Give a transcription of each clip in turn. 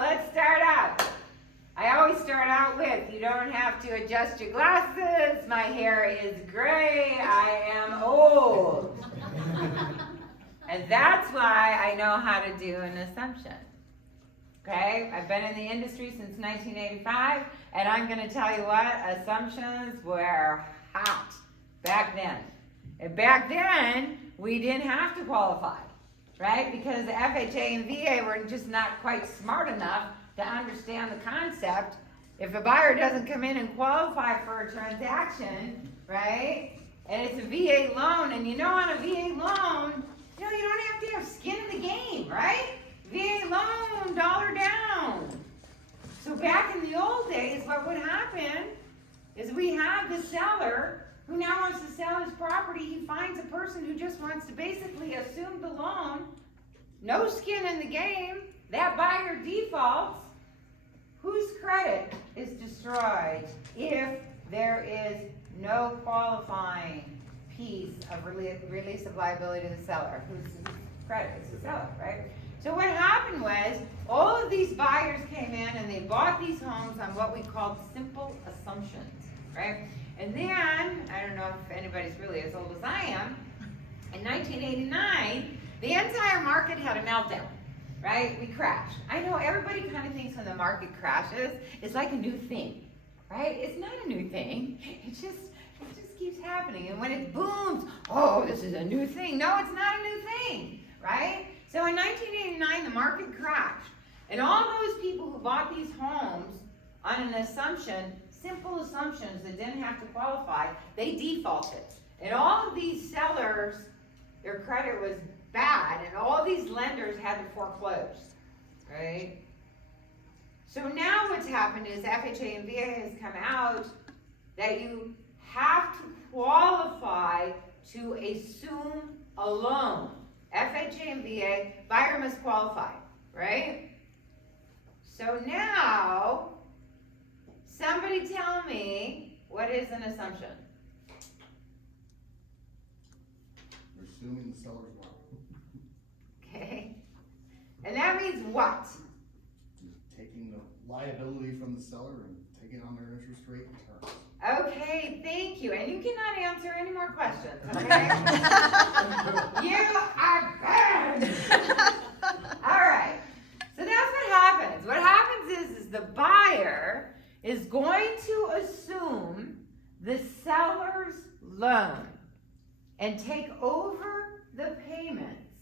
let's start out. I always start out with, you don't have to adjust your glasses. My hair is gray. I am old. And that's why I know how to do an assumption. Okay? I've been in the industry since 1985, and I'm going to tell you what, assumptions were hot back then. And back then, we didn't have to qualify, right? Because the FHA and VA were just not quite smart enough to understand the concept. If a buyer doesn't come in and qualify for a transaction, right, and it's a VA loan, and on a VA loan, you don't have to have skin in the game, right? VA loan, dollar down. So back in the old days, what would happen is we have the seller who now wants to sell his property. He finds a person who just wants to basically assume the loan, no skin in the game. That buyer defaults. Whose credit is destroyed if there is no qualifying piece of release of liability to the seller? Whose credit is the seller, right? So what happened was all of these buyers came in and they bought these homes on what we called simple assumptions, right? And then, I don't know if anybody's really as old as I am, in 1989, the entire market had a meltdown, right? We crashed. I know everybody kind of thinks when the market crashes, it's like a new thing, right? It's not a new thing. It just keeps happening. And when it booms, oh, this is a new thing. No, it's not a new thing, right? So in 1989, the market crashed. And all those people who bought these homes on an assumption, simple assumptions that didn't have to qualify, they defaulted. And all of these sellers, their credit was bad, and all these lenders had to foreclose, right? So now what's happened is FHA and VA has come out that you have to qualify to assume a loan. FHA and VA, buyer must qualify, right? So now, somebody tell me, what is an assumption? We're assuming the seller's loan. Okay. And that means what? Taking the liability from the seller and taking it on their interest rate and terms. Okay, thank you. And you cannot answer any more questions, okay? You are banned! All right. So that's what happens. What happens is the buyer is going to assume the seller's loan and take over the payments.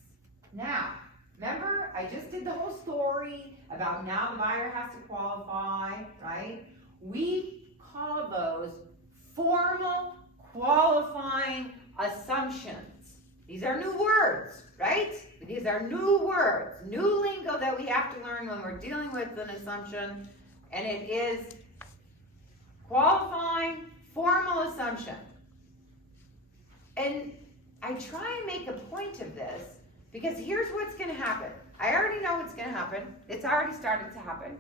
Now, remember, I just did the whole story about now the buyer has to qualify, right? We call those formal qualifying assumptions. These are new words, right? These are new words, new lingo that we have to learn when we're dealing with an assumption, and it is qualifying formal assumption. And I try and make a point of this because here's what's going to happen. I already know what's going to happen. It's already started to happen.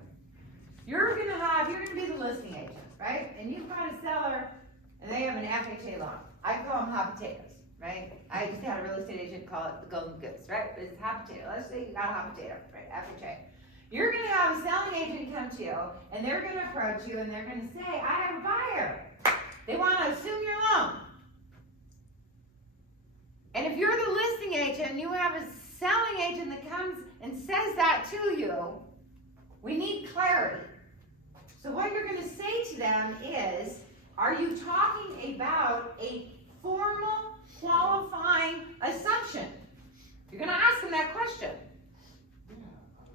You're going to be the listing agent, right? And you've got a seller, and they have an FHA loan. I call them hot potatoes, right? I just had a real estate agent call it the golden goose, right? But it's hot potato. Let's say you got a hot potato, right? FHA. You're going to have a selling agent come to you, and they're going to approach you, and they're going to say, I have a buyer. They want to assume your loan. And if you're the listing agent, and you have a selling agent that comes and says that to you, we need clarity. So what you're going to say to them is, are you talking about a formal qualifying assumption? You're going to ask them that question.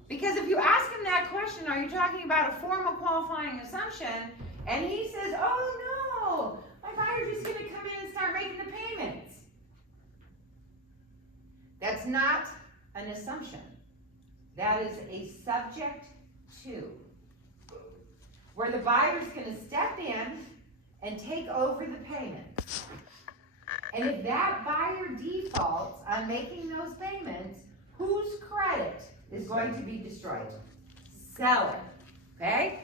Because if you ask him that question, are you talking about a formal qualifying assumption? And he says, oh no, my buyer's just going to come in and start making the payments. That's not an assumption. That is a subject to, where the buyer's going to step in and take over the payment. And if that buyer defaults on making those payments, whose credit is going to be destroyed? Seller. Okay?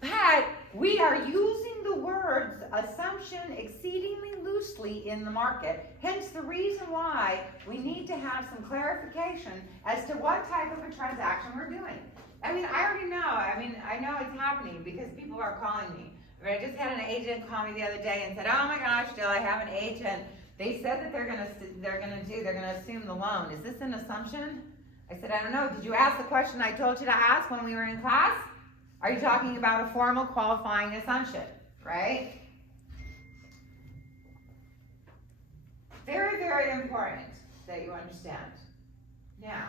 But we are using the words assumption exceedingly loosely in the market, hence the reason why we need to have some clarification as to what type of a transaction we're doing. I mean, I already know. I know it's happening because people are calling me. I mean, I just had an agent call me the other day and said, "Oh my gosh, Jill, I have an agent. They said that they're gonna assume the loan. Is this an assumption?" I said, "I don't know. Did you ask the question I told you to ask when we were in class? Are you talking about a formal qualifying assumption, right?" Very, very important that you understand. Now,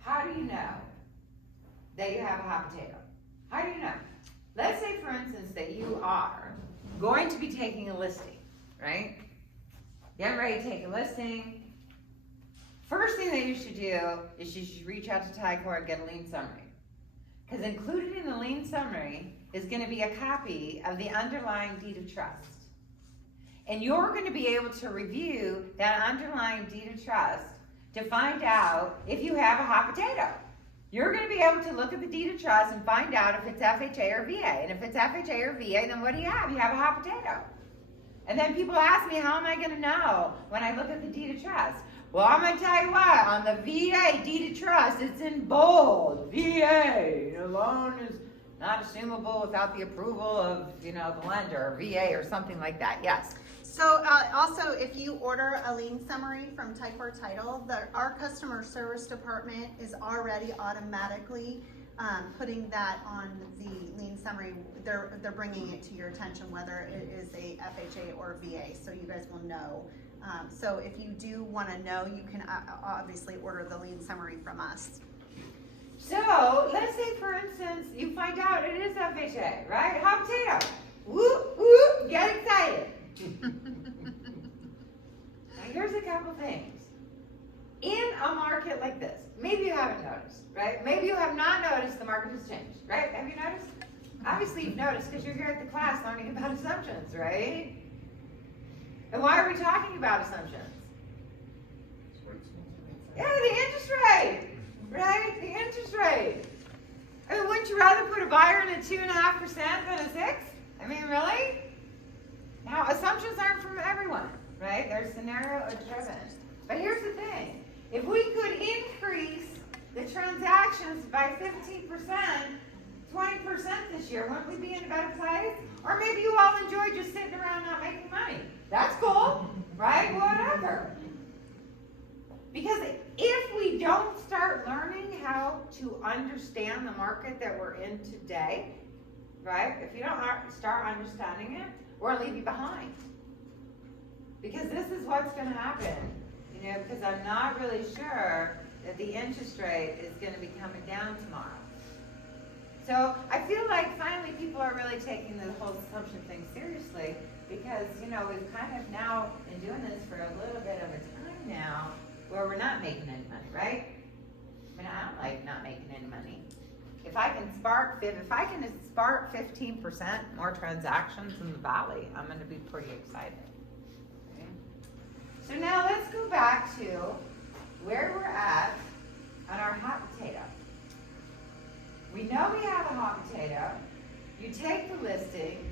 how do you know that you have a hot potato? How do you know? Let's say, for instance, that you are going to be taking a listing, right? Getting ready to take a listing. First thing that you should do is you should reach out to Ticor and get a lien summary. Because included in the lien summary is going to be a copy of the underlying deed of trust. And you're going to be able to review that underlying deed of trust to find out if you have a hot potato. You're going to be able to look at the deed of trust and find out if it's FHA or VA. And if it's FHA or VA, then what do you have? You have a hot potato. And then people ask me, how am I going to know when I look at the deed of trust? Well, I'm going to tell you what, on the VA deed of trust, it's in bold. VA, the loan is not assumable without the approval of, the lender, or VA, or something like that. Yes. So also, if you order a lien summary from Ticor Title, our customer service department is already automatically putting that on the lien summary. They're bringing it to your attention, whether it is a FHA or VA, so you guys will know. So if you do want to know, you can obviously order the lien summary from us. So let's say, for instance, you find out it is FHA, right? Hot potato. Whoop, whoop, get excited. Now here's a couple things. In a market like this, maybe you haven't noticed, right? Maybe you have not noticed the market has changed, right? Have you noticed? Obviously you've noticed because you're here at the class learning about assumptions, right? And why are we talking about assumptions? Yeah, the interest rate, right? The interest rate. I mean, wouldn't you rather put a buyer in at 2.5% than a 6%? I mean, really? Now, assumptions aren't from everyone, right? They're scenario driven. But here's the thing. If we could increase the transactions by 15%, 20% this year, wouldn't we be in a better place? Or maybe you all enjoy just sitting around not making money. That's cool, right? Whatever. Because if we don't start learning how to understand the market that we're in today, right? If you don't start understanding it, we're gonna leave you behind. Because this is what's gonna happen, because I'm not really sure that the interest rate is gonna be coming down tomorrow. So I feel like finally people are really taking the whole assumption thing seriously because, we've kind of now been doing this for a little bit of a time now where we're not making any money, right? I mean, I don't like not making any money. If I can spark 15% more transactions in the valley, I'm going to be pretty excited. Okay? So now let's go back to where we're at on our hot potato. We know we have a hot potato. You take the listing.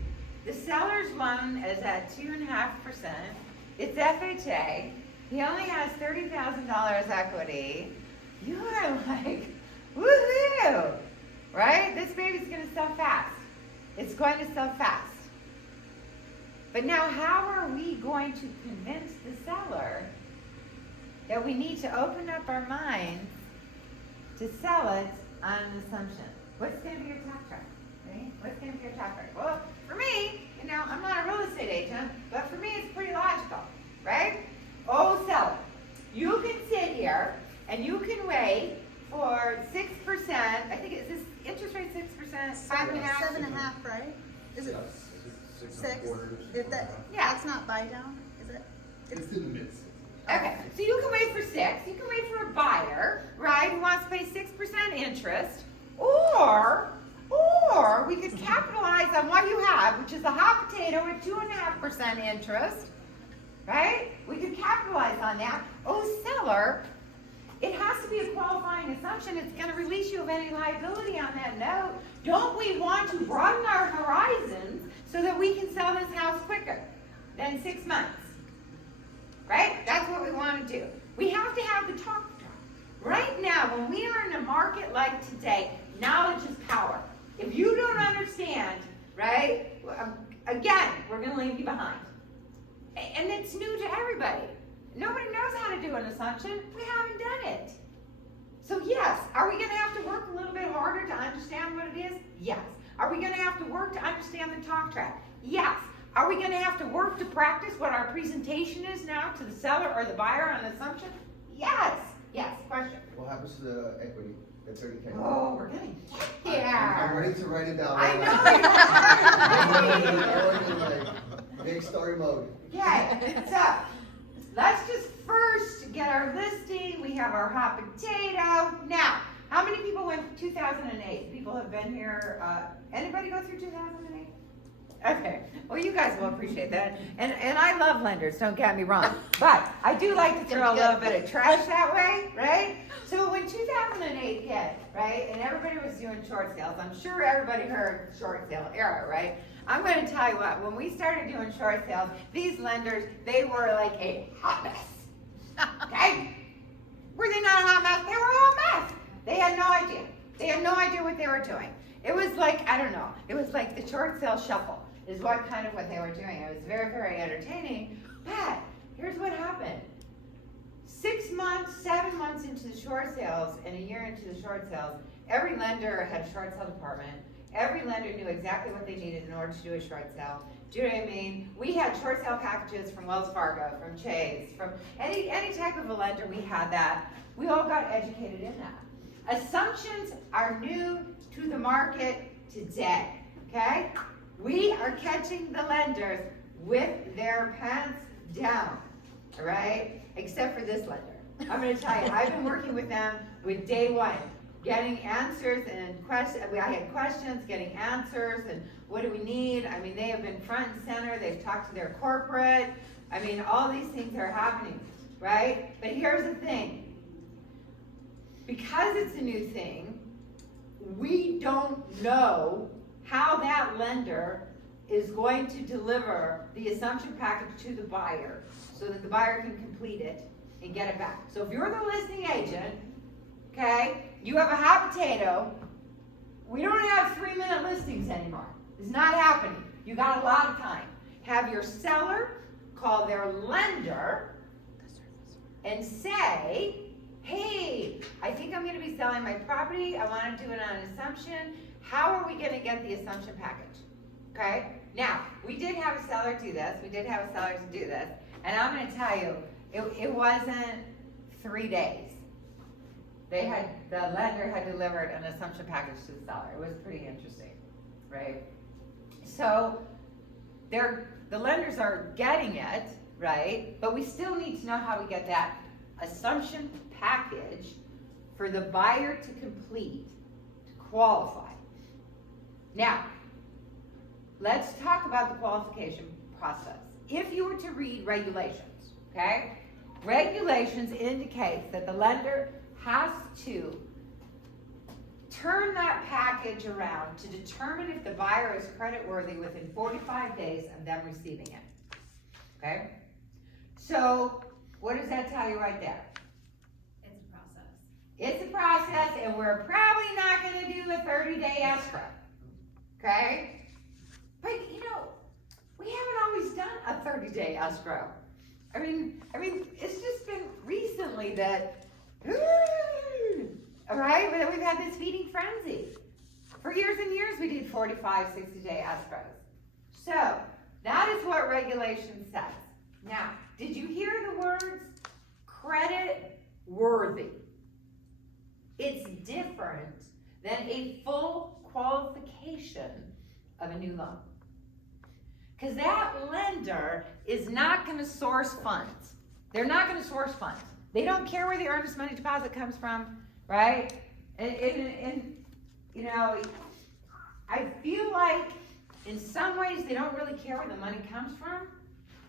The seller's loan is at 2.5%. It's FHA. He only has $30,000 equity. You are like, woohoo! Right? This baby's going to sell fast. It's going to sell fast. But now how are we going to convince the seller that we need to open up our minds to sell it on an assumption? What's going to be your talk track? Right? What's going to be your talk track? Well, for me, I'm not a real estate agent, but for me it's pretty logical, right? Oh, seller, you can sit here and you can wait for 6%. I think it's this interest rate 6%, 5.5%. 7.5, right? Is it 6? If that's not buy down, is it? It's in the mid. Okay, so you can wait for 6. You can wait for a buyer, right, who wants to pay 6% interest, or we could capitalize on what you have, which is a hot potato at 2.5% interest, right? We could capitalize on that. Oh, seller, it has to be a qualifying assumption. It's going to release you of any liability on that note. Don't we want to broaden our horizons so that we can sell this house quicker than 6 months? Right? That's what we want to do. We have to have the talk track. right now, when we are in a market like today, knowledge is power. If you don't understand, right, again, we're going to leave you behind. And it's new to everybody. Nobody knows how to do an assumption. We haven't done it. So yes, are we going to have to work a little bit harder to understand what it is? Yes. Are we going to have to work to understand the talk track? Yes. Are we going to have to work to practice what our presentation is now to the seller or the buyer on assumption? Yes. Yes. Question. What happens to the equity? The 30K? Oh, we're going to get I'm there. ready to write it down. I know. I'm already like big story mode. Okay, so let's just first get our listing. We have our hot potato. Now, how many people went 2008? People have been here. Anybody go through 2008? Okay, well, you guys will appreciate that. And I love lenders, don't get me wrong. But I do like to throw a little bit of trash that way, right? So when 2008 hit, right, and everybody was doing short sales, I'm sure everybody heard short sale era, right? I'm going to tell you what, when we started doing short sales, these lenders, they were like a hot mess. Okay? Were they not a hot mess? They were a hot mess. They had no idea. They had no idea what they were doing. It was like, I don't know, it was like the short sale shuffle is what they were doing. It was very, very entertaining. But here's what happened. 6 months, 7 months into the short sales and a year into the short sales, every lender had a short sale department. Every lender knew exactly what they needed in order to do a short sale. Do you know what I mean? We had short sale packages from Wells Fargo, from Chase, from any type of a lender, we had that. We all got educated in that. Assumptions are new to the market today, okay? We are catching the lenders with their pants down, all right? Except for this lender. I'm gonna tell you, I've been working with them with day one. Getting answers and questions. I had questions, getting answers, and what do we need? I mean, they have been front and center. They've talked to their corporate. I mean, all these things are happening, right? But here's the thing. Because it's a new thing, we don't know how that lender is going to deliver the assumption package to the buyer so that the buyer can complete it and get it back. So if you're the listing agent, okay, you have a hot potato. We don't have 3-minute listings anymore. It's not happening. You got a lot of time. Have your seller call their lender and say, hey, I think I'm going to be selling my property. I want to do it on an assumption. How are we going to get the assumption package? Okay? Now, we did have a seller do this. We did have a seller to do this. And I'm going to tell you, it wasn't 3 days. The lender had delivered an assumption package to the seller. It was pretty interesting, right? So the lenders are getting it, right? But we still need to know how we get that assumption package for the buyer to complete, to qualify. Now, let's talk about the qualification process. If you were to read regulations, okay? Regulations indicate that the lender has to turn that package around to determine if the buyer is creditworthy within 45 days of them receiving it. Okay? So, what does that tell you right there? It's a process. It's a process, and we're probably not going to do a 30-day escrow. Okay? But, we haven't always done a 30-day escrow. I mean, it's just been recently that all right, but we've had this feeding frenzy. For years and years, we did 45, 60-day escrows. So, that is what regulation says. Now, did you hear the words credit worthy? It's different than a full qualification of a new loan. Because that lender is not going to source funds. They're not going to source funds. They don't care where the earnest money deposit comes from, right? And I feel like in some ways they don't really care where the money comes from,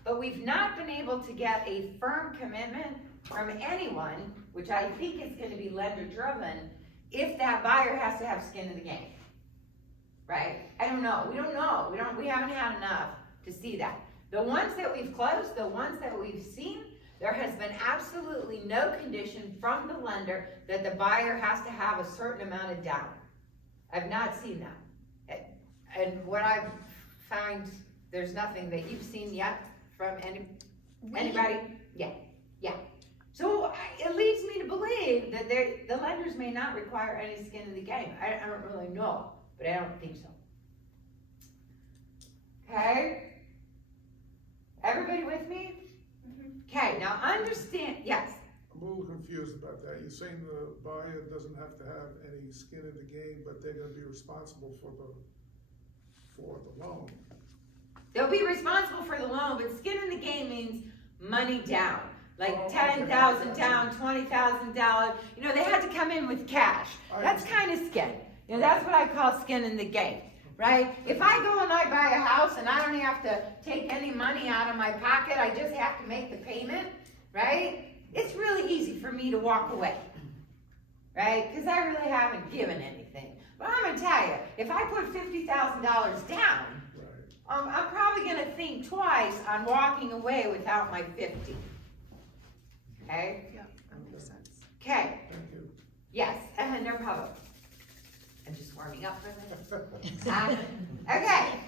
but we've not been able to get a firm commitment from anyone, which I think is going to be lender driven, if that buyer has to have skin in the game, right? I don't know. We don't know. We haven't had enough to see that. The ones that we've closed, the ones that we've seen, There has been absolutely no condition from the lender that the buyer has to have a certain amount of down. I've not seen that. And what I've found, there's nothing that you've seen yet from anybody? Yeah. So it leads me to believe that the lenders may not require any skin in the game. I don't really know, but I don't think so. Okay? Everybody with me? Okay, now understand, yes. I'm a little confused about that. You're saying the buyer doesn't have to have any skin in the game, but they're gonna be responsible for the loan. They'll be responsible for the loan, but skin in the game means money down. Like Oh, $10,000 okay. down, $20,000. You know, they had to come in with cash. That's kind of skin. You know, that's what I call skin in the game, right? If I go and I buy a house and I don't have to take any money out of my pocket, I just have to make the payment, right? It's really easy for me to walk away, right? Because I really haven't given anything. But I'm gonna tell you, if I put $50,000 down, Right. I'm probably gonna think twice on walking away without my 50. Okay? Yeah, that makes sense. Okay, Thank you. yes, no problem. I'm just warming up for a minute. Okay,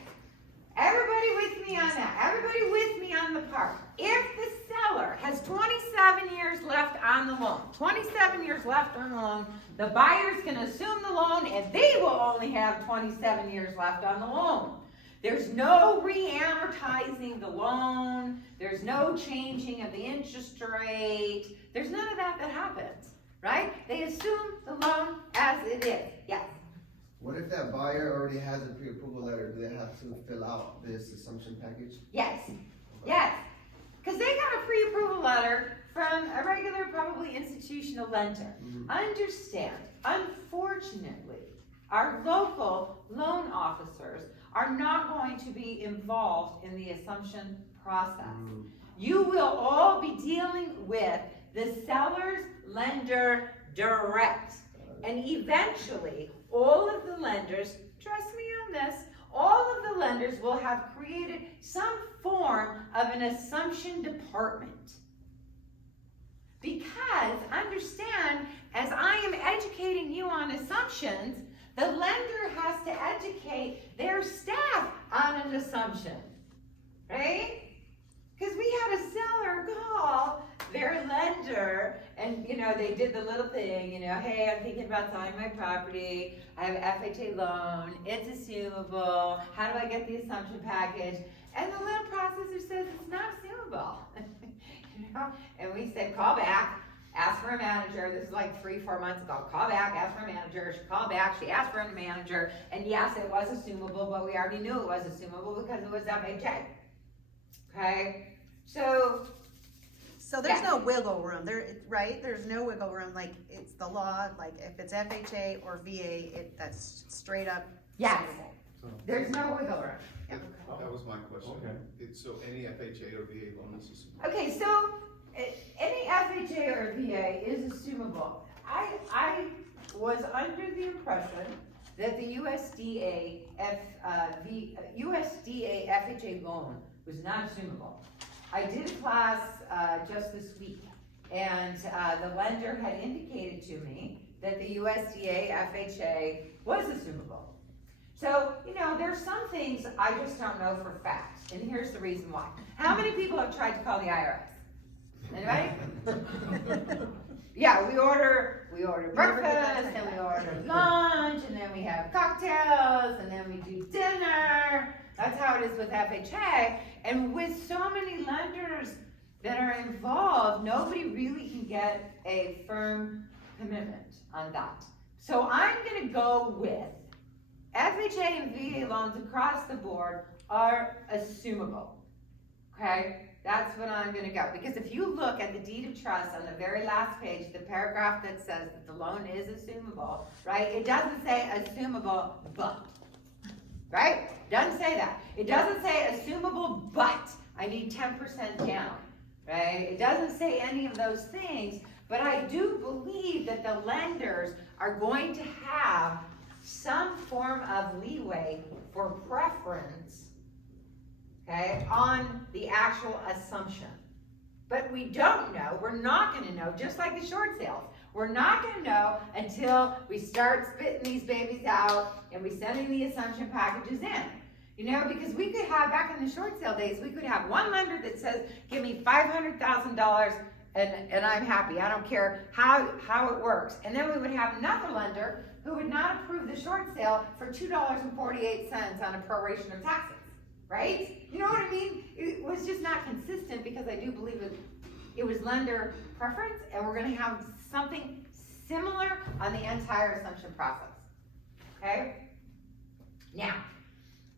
everybody with me on that. Everybody with me on the part. If the seller has 27 years left on the loan, 27 years left on the loan, the buyer's gonna assume the loan and they will only have 27 years left on the loan. There's no re-amortizing the loan. There's no changing of the interest rate. There's none of that happens, right? They assume the loan as it is. Yes. What if that buyer already has a pre-approval letter? Do they have to fill out this assumption package? Yes. Yes. Because they got a pre-approval letter from a regular, probably institutional lender. Understand, unfortunately, our local loan officers are not going to be involved in the assumption process. You will all be dealing with the seller's lender direct. And eventually, all of the lenders, trust me on this, all of the lenders will have created some form of an assumption department. Because, understand, as I am educating you on assumptions, the lender has to educate their staff on an assumption, right? Because we had a seller call their lender, and they did the little thing, hey, I'm thinking about selling my property, I have an FHA loan, it's assumable, how do I get the assumption package? And the little processor says it's not assumable, and we said, call back. Ask for a manager. This is like 3-4 months ago. Call back, ask for a manager. She called back, she asked for a manager, and yes, it was assumable, but we already knew it was assumable because it was FHA. Okay? So there's no wiggle room there, right? There's no wiggle room, like it's the law, like if it's FHA or VA, that's straight up yes, assumable. there's no wiggle room. Yeah. That was my question. Okay. So any FHA or VA loan is assumable? Okay, so any FHA or VA is assumable. I was under the impression that the USDA FHA loan was not assumable. I did a class just this week, and the lender had indicated to me that the USDA FHA was assumable. So, there's some things I just don't know for fact, and here's the reason why. How many people have tried to call the IRS? Anybody? Yeah, we order breakfast, and we order lunch, and then we have cocktails, and then we do dinner. That's how it is with FHA. And with so many lenders that are involved, nobody really can get a firm commitment on that. So I'm gonna go with FHA and VA loans across the board are assumable, okay? That's what I'm gonna go, because if you look at the deed of trust on the very last page, the paragraph that says that the loan is assumable, right? It doesn't say assumable, but, right? Doesn't say that. It doesn't say assumable, but I need 10% down, right? It doesn't say any of those things, but I do believe that the lenders are going to have some form of leeway for preference, okay, on the actual assumption. But we don't know, we're not gonna know, just like the short sales. We're not gonna know until we start spitting these babies out and we sending the assumption packages in. You know, because we could have, back in the short sale days, we could have one lender that says, give me $500,000 and I'm happy. I don't care how it works. And then we would have another lender who would not approve the short sale for $2.48 on a proration of taxes, right? You know what I mean? It was just not consistent, because I do believe it was lender preference, and we're gonna have something similar on the entire assumption process, okay? Now,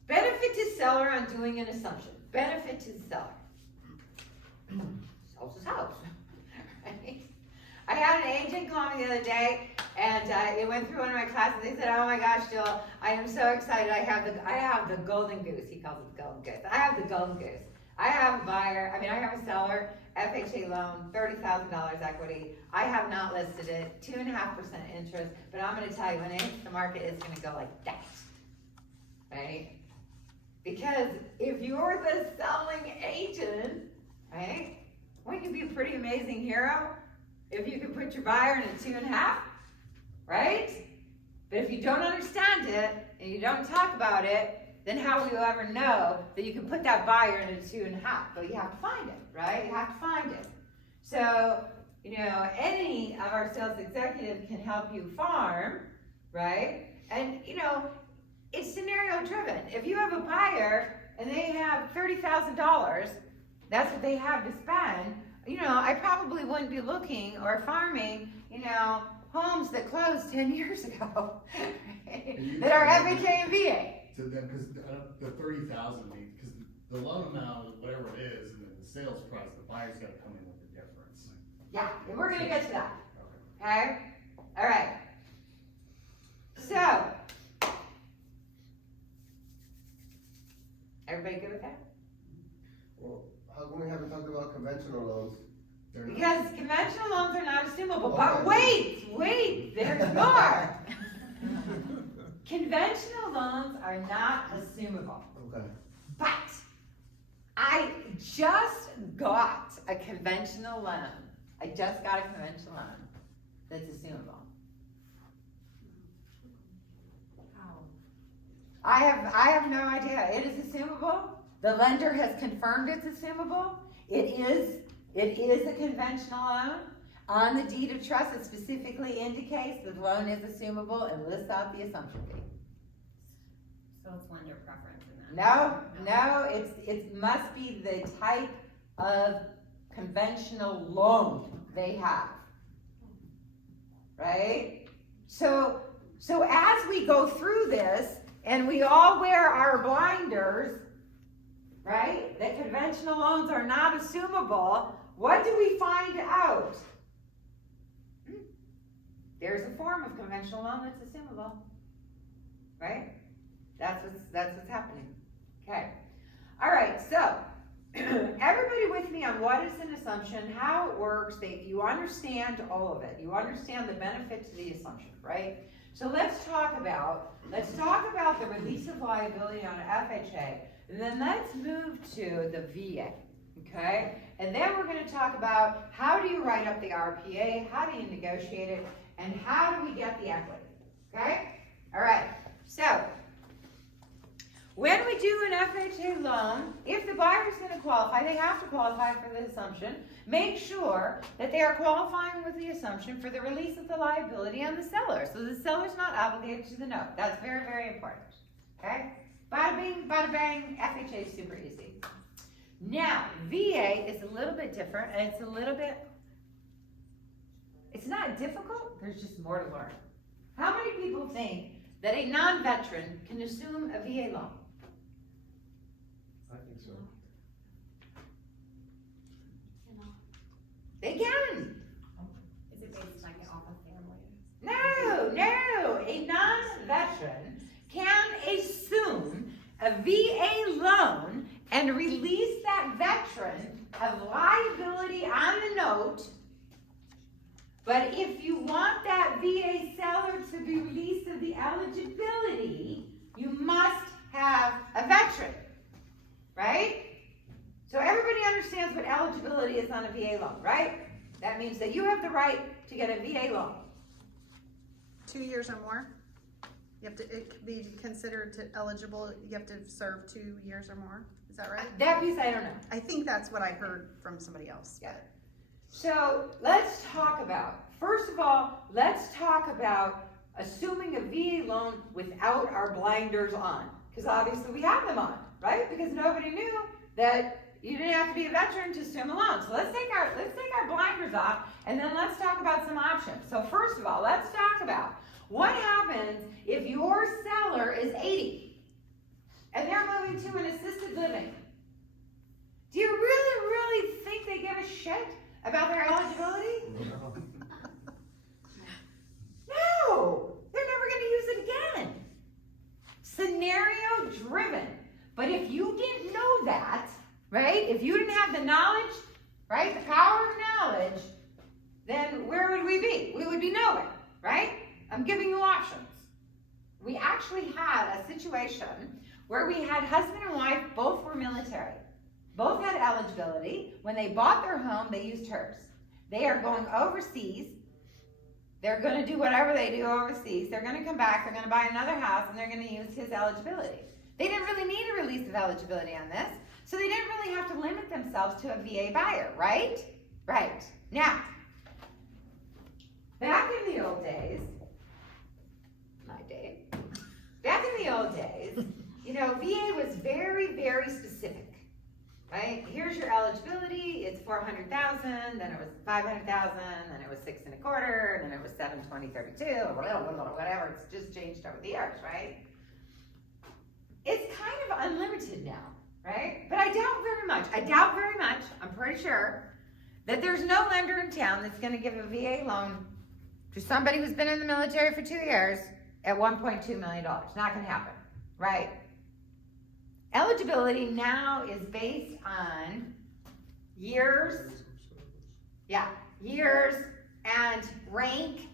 benefit to seller on doing an assumption. Benefit to the seller. Sells his house, right? I had an agent call me the other day, and it went through one of my classes. They said, "Oh my gosh, Jill, I am so excited. I have the golden goose." He calls it the golden goose. I have the golden goose. I have a buyer. I have a seller, FHA loan, $30,000 equity. I have not listed it, 2.5% interest. But I'm going to tell you, when the market is going to go like that, right? Because if you're the selling agent, right, wouldn't you be a pretty amazing hero if you could put your buyer in a 2.5, right? But if you don't understand it and you don't talk about it, then how will you ever know that you can put that buyer in a 2.5? But you have to find it, right? You have to find it. So, you know, any of our sales executives can help you farm, right? And, you know, it's scenario driven. If you have a buyer and they have $30,000, that's what they have to spend, you know, I probably wouldn't be looking or farming, you know, homes that closed 10 years ago, right? That are FHA and VA. To them, because the 30,000, because the loan amount, whatever it is, and then the sales price, the buyer's gotta come in with the difference. Yeah, and we're gonna get to that, Okay. okay? All right. So, everybody good with that? Well, how come we haven't talked about conventional loans? They're not- Because conventional loans are not assumable, Okay. but wait, there's more. Conventional loans are not assumable, Okay. but I just got a conventional loan. I just got a conventional loan that's assumable. I have no idea. It is assumable. The lender has confirmed it's assumable. It is a conventional loan. On the deed of trust, it specifically indicates the loan is assumable and lists out the assumption fee. So it's lender preference in that? No, it must be the type of conventional loan they have. Right? So as we go through this, and we all wear our blinders, right? That conventional loans are not assumable, what do we find out? There's a form of conventional loan that's assumable, right? That's what's happening. Okay. All right. So everybody with me on what is an assumption, how it works. You understand all of it. You understand the benefit to the assumption, right? So let's talk about the release of liability on FHA, and then let's move to the VA. Okay. And then we're going to talk about how do you write up the RPA, how do you negotiate it, and how do we get the equity, okay? All right, so when we do an FHA loan, if the buyer is going to qualify, they have to qualify for the assumption. Make sure that they are qualifying with the assumption for the release of the liability on the seller. So the seller's not obligated to the note. That's very, very important, okay? Bada bing, bada bang, FHA is super easy. Now, VA is a little bit different, and it's not difficult, there's just more to learn. How many people think that a non-veteran can assume a VA loan? I think so. They can. Is it based like off of family? No, a non-veteran can assume a VA loan and release that veteran of liability on the note. But if you want that VA seller to be released of the eligibility, you must have a veteran, right? So everybody understand understands what eligibility is on a VA loan, right? That means that you have the right to get a VA loan. 2 years or more? You have to, it could be considered eligible, you have to serve 2 years or more, is that right? That piece I don't know. I think that's what I heard from somebody else. Yeah. So let's talk about, first of all, let's talk about assuming a VA loan without our blinders on. Because obviously we have them on, right? Because nobody knew that you didn't have to be a veteran to assume a loan. So let's take our blinders off, and then let's talk about some options. So first of all, let's talk about what happens if your seller is 80 and they're moving to an assisted living. Do you really think they give a shit about their eligibility? No, they're never going to use it again. Scenario driven. But if you didn't know that, right? If you didn't have the knowledge, right? The power of knowledge, then where would we be? We would be nowhere, right? I'm giving you options. We actually had a situation where we had husband and wife, both were military. Both had eligibility. When they bought their home, they used hers. They are going overseas. They're going to do whatever they do overseas. They're going to come back. They're going to buy another house, and they're going to use his eligibility. They didn't really need a release of eligibility on this, so they didn't really have to limit themselves to a VA buyer, right? Right. Now, back in the old days, back in the old days, you know, VA was very specific, right? Here's your eligibility, it's 400,000, then it was 500,000, then it was 6 1/4, then it was 7, 20, 32, or whatever, it's just changed over the years, right? It's kind of unlimited now, right? But I doubt very much, I'm pretty sure, that there's no lender in town that's gonna give a VA loan to somebody who's been in the military for 2 years at $1.2 million. Not gonna happen, right? Eligibility now is based on years, years and rank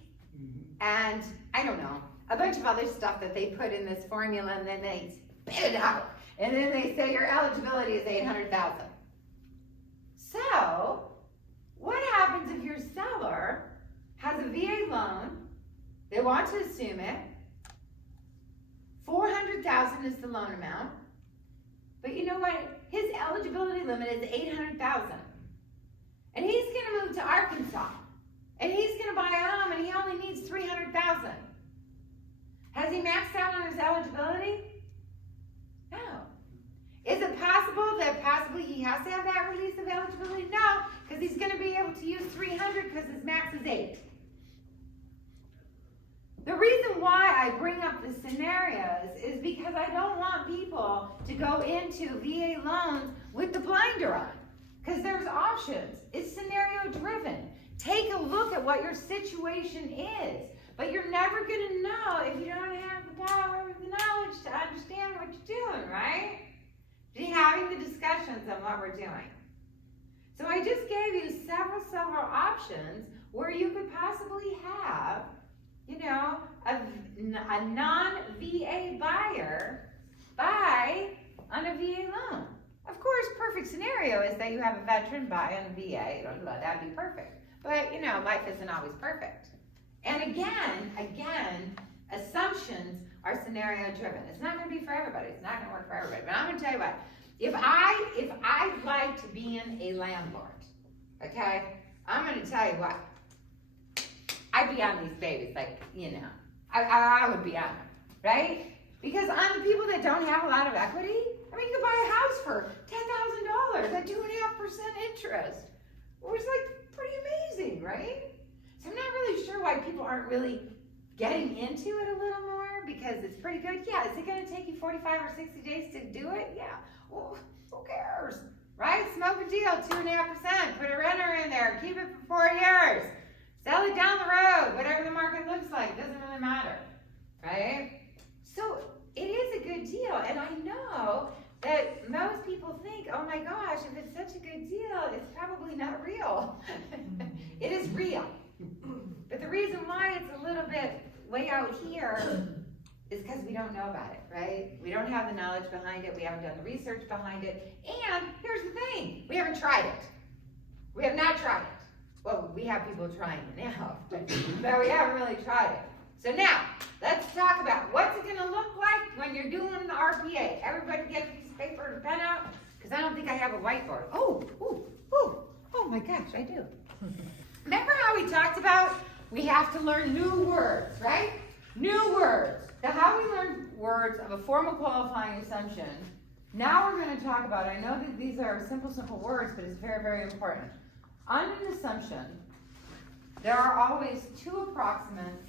and I don't know, a bunch of other stuff that they put in this formula and then they spit it out. And then they say your eligibility is 800,000. So, what happens if your seller has a VA loan, they want to assume it, 400,000 is the loan amount, but you know what? His eligibility limit is 800,000. And he's gonna move to Arkansas. And he's gonna buy a home and he only needs 300,000. Has he maxed out on his eligibility? No. Is it possible that possibly he has to have that release of eligibility? No, because he's gonna be able to use 300 because his max is 8. The reason why I bring up the scenarios is because I don't want people to go into VA loans with the blinder on. Because there's options. It's scenario driven. Take a look at what your situation is. But you're never going to know if you don't have the power or the knowledge to understand what you're doing, right? Be having the discussions on what we're doing. So I just gave you several options where you could possibly have, you know, a non-VA buyer buy on a VA loan. Of course, perfect scenario is that you have a veteran buy on a VA. That'd be perfect. But, you know, life isn't always perfect. And again, assumptions are scenario driven. It's not going to be for everybody. It's not going to work for everybody. But I'm going to tell you what. If I'd like to be in a landlord, okay, I'm going to tell you what. I'd be on these babies, like, you know, I would be on them, right? Because on the people that don't have a lot of equity, I mean, you could buy a house for $10,000 at 2.5% interest, which is like pretty amazing, right? So I'm not really sure why people aren't really getting into it a little more, because it's pretty good. Yeah, is it going to take you 45 or 60 days to do it? Yeah, well, who cares, right? Smoke a deal, 2.5%, put a renter in there, keep it for 4 years. Sell it down the road, whatever the market looks like, doesn't really matter, right? So it is a good deal, and I know that most people think, oh my gosh, if it's such a good deal, it's probably not real. It is real. But the reason why it's a little bit way out here is because we don't know about it, right? We don't have the knowledge behind it, we haven't done the research behind it, and here's the thing. We haven't tried it. We have not tried it. Well, we have people trying it now, but we haven't really tried it. So now, let's talk about what's it gonna look like when you're doing the RPA. Everybody get a piece of paper and a pen out, because I don't think I have a whiteboard. Oh my gosh, I do. Remember how we talked about we have to learn new words, right? New words. Now, how we learn words of a formal qualifying assumption. Now we're going to talk about, I know that these are simple words, but it's very, very important. On an assumption, there are always two approximates,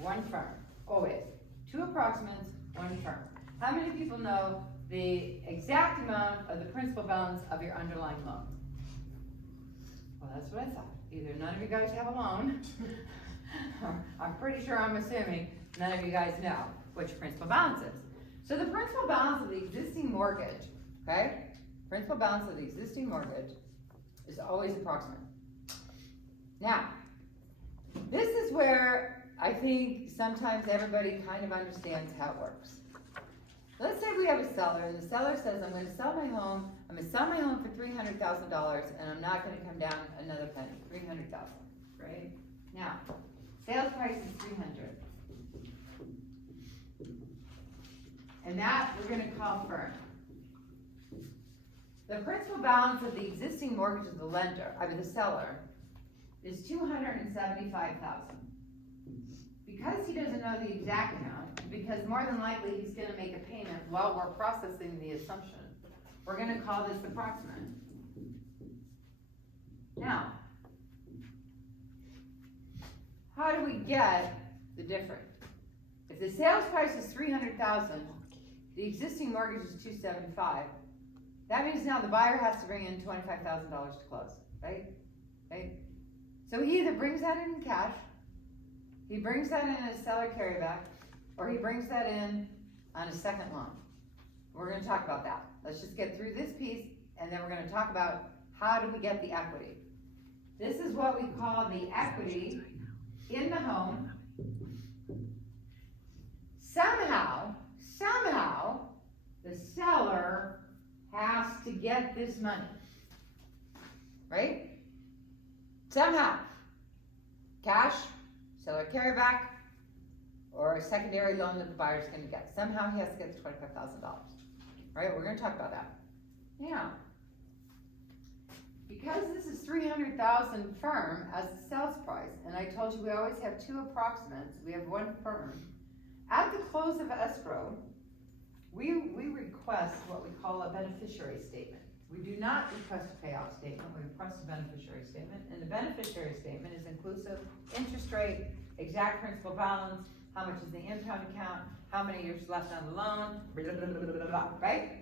one firm. Always. Two approximates, one firm. How many people know the exact amount of the principal balance of your underlying loan? Well, that's what I thought. Either none of you guys have a loan, I'm pretty sure, I'm assuming, none of you guys know what your principal balance is. So the principal balance of the existing mortgage, okay? Principal balance of the existing mortgage is always approximate. Now, this is where I think sometimes everybody kind of understands how it works. Let's say we have a seller, and the seller says, I'm gonna sell my home for $300,000, and I'm not gonna come down another penny, $300,000, right? Now, sales price is $300,000. And that we're gonna call firm. The principal balance of the existing mortgage of the lender, the seller, is $275,000. Because he doesn't know the exact amount, because more than likely he's gonna make a payment while we're processing the assumption, we're gonna call this approximate. Now, how do we get the difference? If the sales price is $300,000, the existing mortgage is $275,000. That means now the buyer has to bring in $25,000 to close, right? Right? So he either brings that in cash, he brings that in as seller carryback, or he brings that in on a second loan. We're gonna talk about that. Let's just get through this piece, and then we're gonna talk about how do we get the equity. This is what we call the equity in the home. Somehow, the seller has to get this money, right? Somehow. Cash, seller carryback, or a secondary loan that the buyer's gonna get. Somehow he has to get the $25,000, right? We're gonna talk about that. Now, because this is $300,000 firm as the sales price, and I told you we always have two approximates, we have one firm. At the close of escrow, we request what we call a beneficiary statement. We do not request a payout statement, we request a beneficiary statement, and the beneficiary statement is inclusive interest rate, exact principal balance, how much is the impound account, how many years left on the loan, blah, blah, blah, blah, blah, blah, right?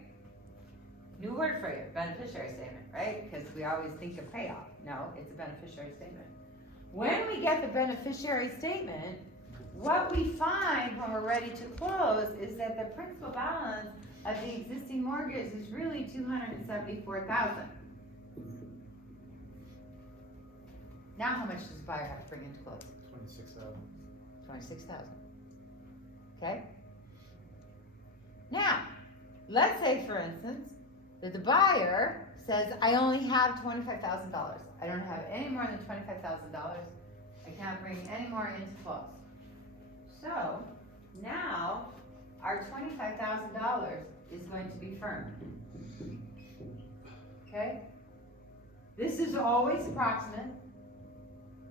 New word for you, beneficiary statement, right? Because we always think of payoff. No, it's a beneficiary statement. When we get the beneficiary statement, what we find when we're ready to close is that the principal balance of the existing mortgage is really $274,000. Now how much does the buyer have to bring in to close? $26,000. Okay? Now, let's say for instance, that the buyer says, I only have $25,000. I don't have any more than $25,000. I can't bring any more in to close. So, now, our $25,000 is going to be firm. Okay? This is always approximate,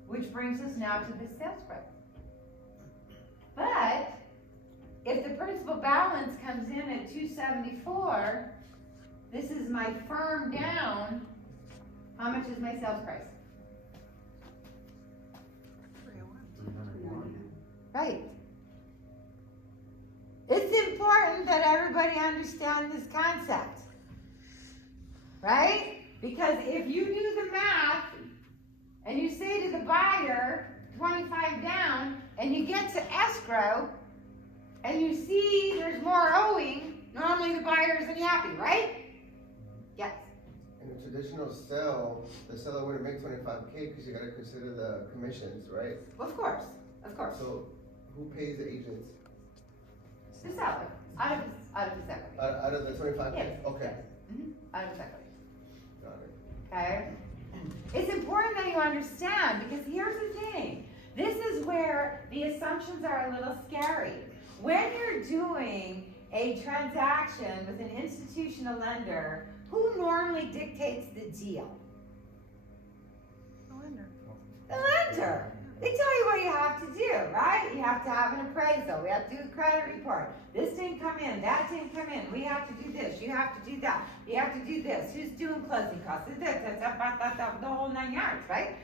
which brings us now to the sales price. But, if the principal balance comes in at $274,000, this is my firm down. How much is my sales price? Right. It's important that everybody understand this concept. Right? Because if you do the math and you say to the buyer, 25 down, and you get to escrow and you see there's more owing, normally the buyer isn't happy, right? Yes. In a traditional sale, the seller wouldn't make $25K because you gotta consider the commissions, right? Of course, of course. So who pays the agents? The seller, out of his equity. Out of the $25K? Yes. Okay. Out of his equity. Got it. okay? It's important that you understand, because here's the thing. This is where the assumptions are a little scary. When you're doing a transaction with an institutional lender, who normally dictates the deal? The lender. The lender. They tell you what you have to do, right? You have to have an appraisal. We have to do a credit report. This didn't come in. That didn't come in. We have to do this. You have to do that. You have to do this. Who's doing closing costs? The whole 9 yards, right?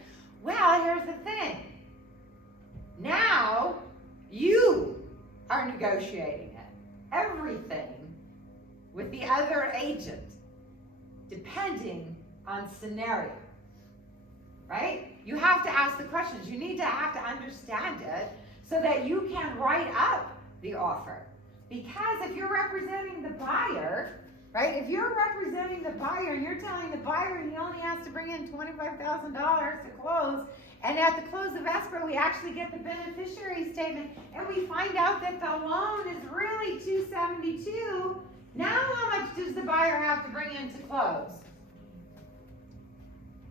Well, here's the thing. Now, you are negotiating it. Everything with the other agent, depending on scenario. Right? You have to ask the questions. You need to have to understand it so that you can write up the offer. Because if you're representing the buyer, right? If you're representing the buyer and you're telling the buyer he only has to bring in $25,000 to close, and at the close of escrow we actually get the beneficiary statement and we find out that the loan is really $272, now how much does the buyer have to bring in to close?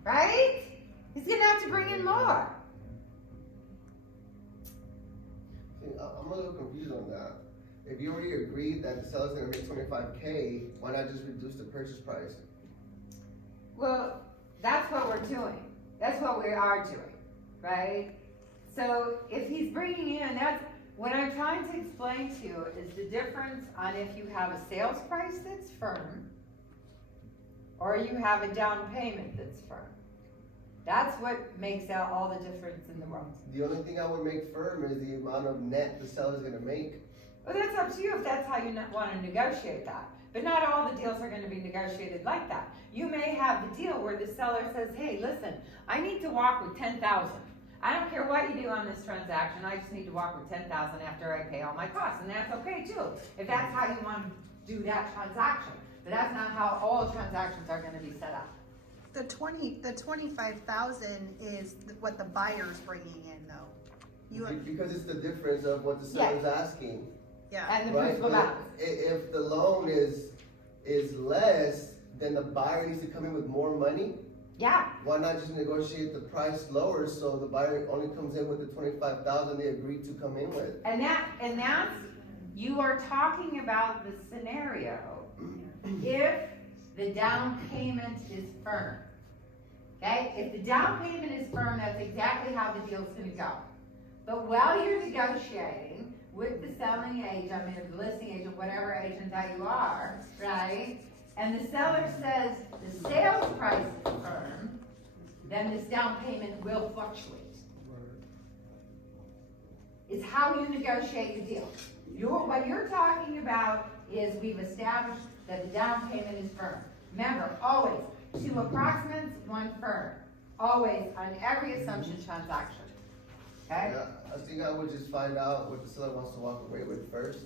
Right? He's gonna have to bring in more. See, I'm a little confused on that. If you already agreed that the seller's gonna make $25K, why not just reduce the purchase price? Well, that's what we're doing. That's what we are doing, right? So if he's bringing in, that's what I'm trying to explain to you is the difference on if you have a sales price that's firm or you have a down payment that's firm. That's what makes out all the difference in the world. The only thing I would make firm is the amount of net the seller's gonna make. Well, that's up to you if that's how you want to negotiate that. But not all the deals are going to be negotiated like that. You may have the deal where the seller says, hey, listen, I need to walk with $10,000. I don't care what you do on this transaction, I just need to walk with $10,000 after I pay all my costs. And that's okay too, if that's how you want to do that transaction. But that's not how all transactions are going to be set up. The 25,000 is what the buyer's bringing in though. Because it's the difference of what the seller's asking. Yeah. And the Right, principal but balance. if the loan is less, then the buyer needs to come in with more money. Yeah. Why not just negotiate the price lower so the buyer only comes in with the 25,000 they agreed to come in with? And that's, you are talking about the scenario if the down payment is firm. Okay? If the down payment is firm, that's exactly how the deal's gonna go. But while you're negotiating with the selling agent, I mean the listing agent, whatever agent that you are, right? And the seller says the sales price is firm, then this down payment will fluctuate. It's how you negotiate your deal. What you're talking about is we've established that the down payment is firm. Remember, always, 2 approximates, 1 firm. Always, on every assumption transaction. Okay? Yeah, I think I would just find out what the seller wants to walk away with first.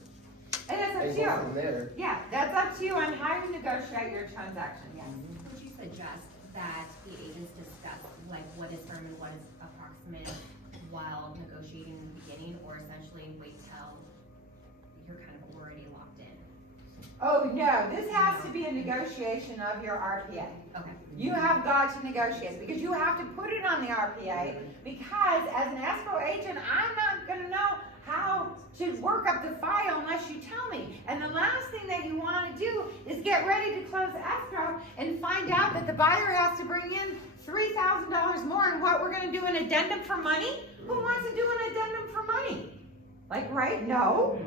And that's up And to go from you. there. Yeah, that's up to you on how you negotiate your transaction, yes. Would you suggest that the agents discuss like what is firm and what is approximate while negotiating in the beginning, or essentially wait till you're kind of already locked in? Oh, no, this has to be a negotiation of your RPA. Okay. You have got to negotiate, because you have to put it on the RPA, because as an escrow agent, I'm not gonna know how to work up the file unless you tell me. And the last thing that you wanna do is get ready to close escrow and find out that the buyer has to bring in $3,000 more, and what, we're gonna do an addendum for money? Who wants to do an addendum for money? Like, right? No,